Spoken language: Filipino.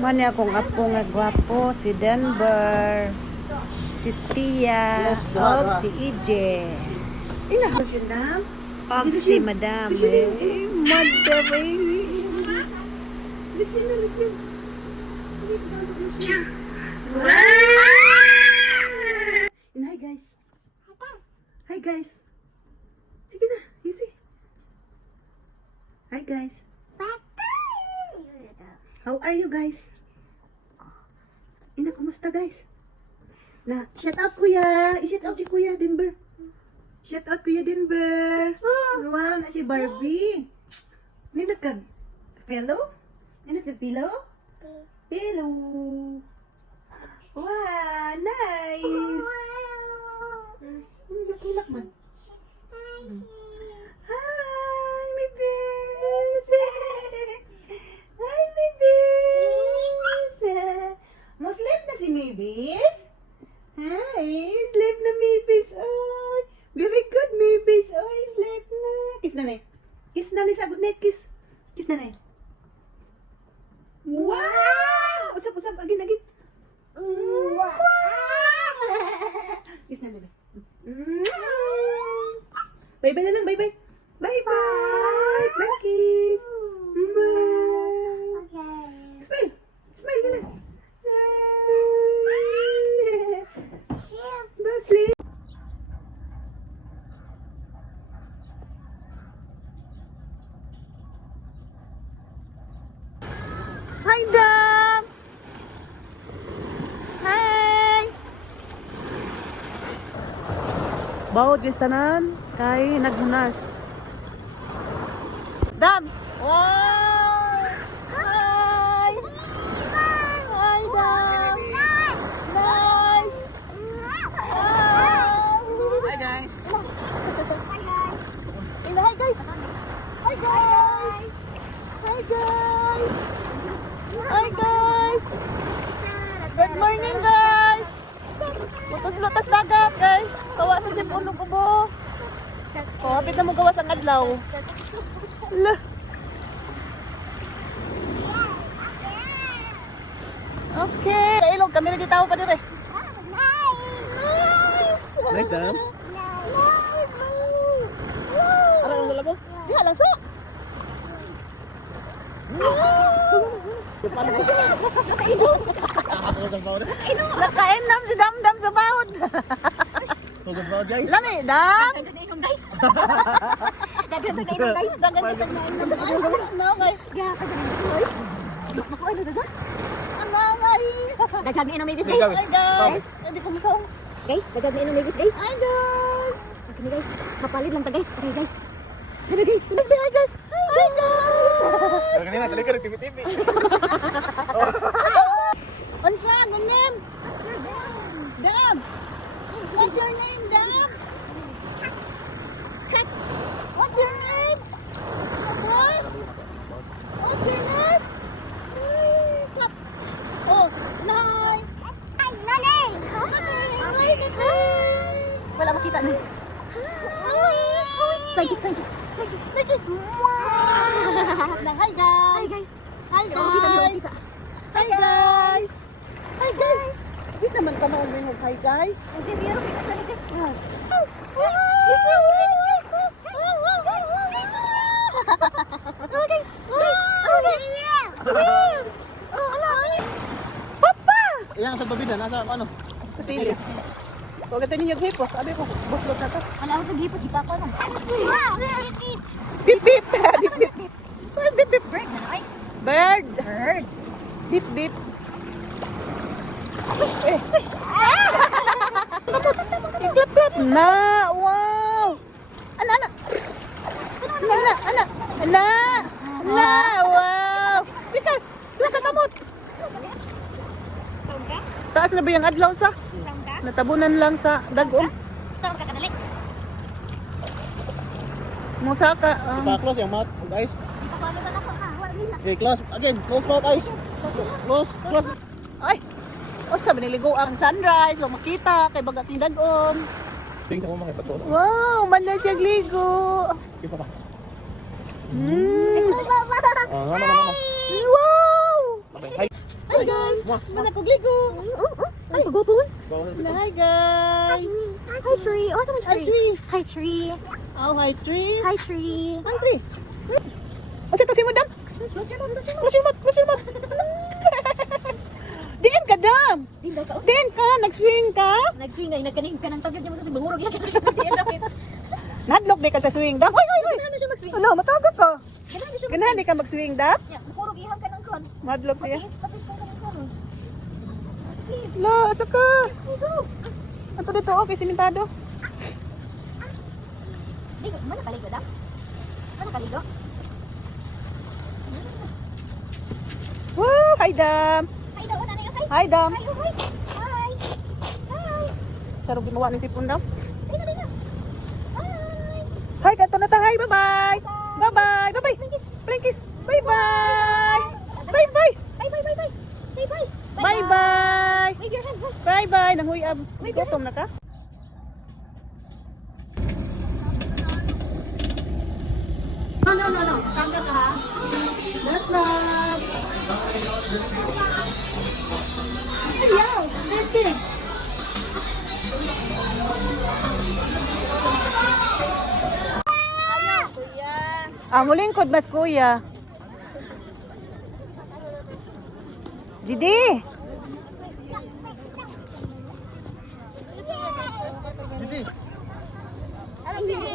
Mani akong apo nga gwapo, si Denver, si Tia, og si EJ. Ina, madam. Og si Madam. Madam, Listen na, listen. And hi, guys. Hi, guys. Sige na, easy. Hi, guys. How are you, guys? Ina, kumusta, guys? Na, shout out, kuya. I-shout out si Kuya Denver. Shout out, Kuya Denver. Wow, na si Barbie. Nina kag pillow? Nina kag pillow? Pillow. Wow, nice. Nagkulak man. Hi, my baby. Hi, my baby. Mo sleep na si Mavis? Hi, sleep na Mavis. Oh, very good Mavis. Oh, sleep na. Kiss na na. Kiss na na sa good night. Kiss. Kiss na na. Wow! Usap, usap. Agin, agin. Wow! Kiss na na. Bye-bye na lang. Bye-bye. Bye-bye. Bye, kiss. Bye. Smile. Smile na lang. Bye, sleep. Hi, Dam! Hi! Bawat listanan kay naghunas. Dam! Wow! Hi! Hi, Dam! Nice! Hi, guys! Hi, guys! Hi, guys! Hi, guys! Hi, guys! Good morning, guys! Lutas-lutas dagat, guys! Tawa sa sipuno ko mo. Oh, hapit na mo gawas ang adlaw. Hala. Okay. Sa ilog, kami nagitaw pa dire. Nice! Nice, Dam. Nice! Wow! Ano ang wala mo? Diha lang sa! Nakainam si Damdam sa bawod. Tugod ba, guys? Lami, Dam! Dagan na inom guys. Dagan na inom guys. Dagan na inom. Ano kay? Ya, dagan na inom. Naku, ano sa doon? Ano kay? Dagan na inom maybe Sige, guys. Hi guys! Hindi ko masawang. Guys, dagan na inom maybe guys. Hi guys! Okay na guys. Mapalid lang ta guys. Okay guys. Ano guys? Hi guys! Hi guys! Kanina, talaga nagtipi-tipi. Unsa? Ano name? Dam! What's your name, Dam? Kat! What's your name? What? What's your name? Kat! Oh, Nay! Ay, nanay! Hi, Nay! Wala makita na. Thank you, thank you. Thank you. Hi guys! Hi guys. Hi Wala makita na, wala guys! makita. Hi guys! Hi guys! Di naman ka maumingog. Hi guys! Ang zero kita sa guys. Yang sa babida, nasa ano? Sa sili. Huwag ito ninyo hipos. Sabi ko, buslot na to. Ano ako nagipos, di pa ako na. Beep beep! Beep beep! Where's beep beep? Bird na, ay. Bird! Bird. Beep beep! Iklap-klap na! Wow! Ana! Ana! Ana! Ana! Ana! Wow! Bikas! Nakakamot! Taas na ba yung adlaw sa? Natabunan lang sa dagom. Saan ka kadali? Musa ka. Pa-close yung mouth, guys. Paano ba na ako? Wala na. Okay, close. Again, close mouth, guys. Close, close. Ay! O sa biniligo ang sunrise. O makita kay bagat ni dagon. Tingnan mo mga pato. Wow! Man na siya ligo. Ipa pa. Mm. Ano, ano, ano. Wow! Okay. Hi guys! Mwah. Mana kog ligo? Ay, pagupon. Bawal na Hi guys! Hi, Tree. Oh, saan Hi, Tree? Tree. Hi, Tree. Oh, hi Tree! Hi, Tree. Hi Tree! O siya to si Madam? Close your mouth, close your mouth. Close your mouth! Close your mouth! Diin ka, Dam! Di daw ka. Diin ka! Nag-swing ka! Nagswing ay nagkaning ka ng tagad niya mo sa sibungurog yan. Diyan dapat. Nadlock di ka sa swing, Dam! Hoy, hoy, hoy! Ano siya magswing? Ano, matagap ka! Ganahan siya Ganahan di ka mag-swing, Dam? Ya, puro ihang ka ng kon. Madlock niya. Matiis tapit ka ng kon. Sige. La, asa ka? Go. Ato dito, okay, simentado. Di, mana kaligo daw? Mana kaligo? Woo! Hi, Dam! Hi daw, nanay. Hi. Hi, Dam! Hi, hi. Hi. Hi. Sarong ginawa ng sipon, Dam. Ay, nanay na. Hi. Hi, kanto na ta. Hi, bye-bye! Bye-bye! Bye-bye! Blinkis. Blinkis! Bye-bye! Bye-bye! Bye, bye, bye, bye. Say bye. Bye-bye! Wave your hand. Bye-bye! Nanguyab. Gutom na ka? No. Tangga ka, ha? Left, love. Ayaw! Pwede! Ayaw, kuya. Mulingkod mas, kuya. Didi! Didi. Ano, Didi?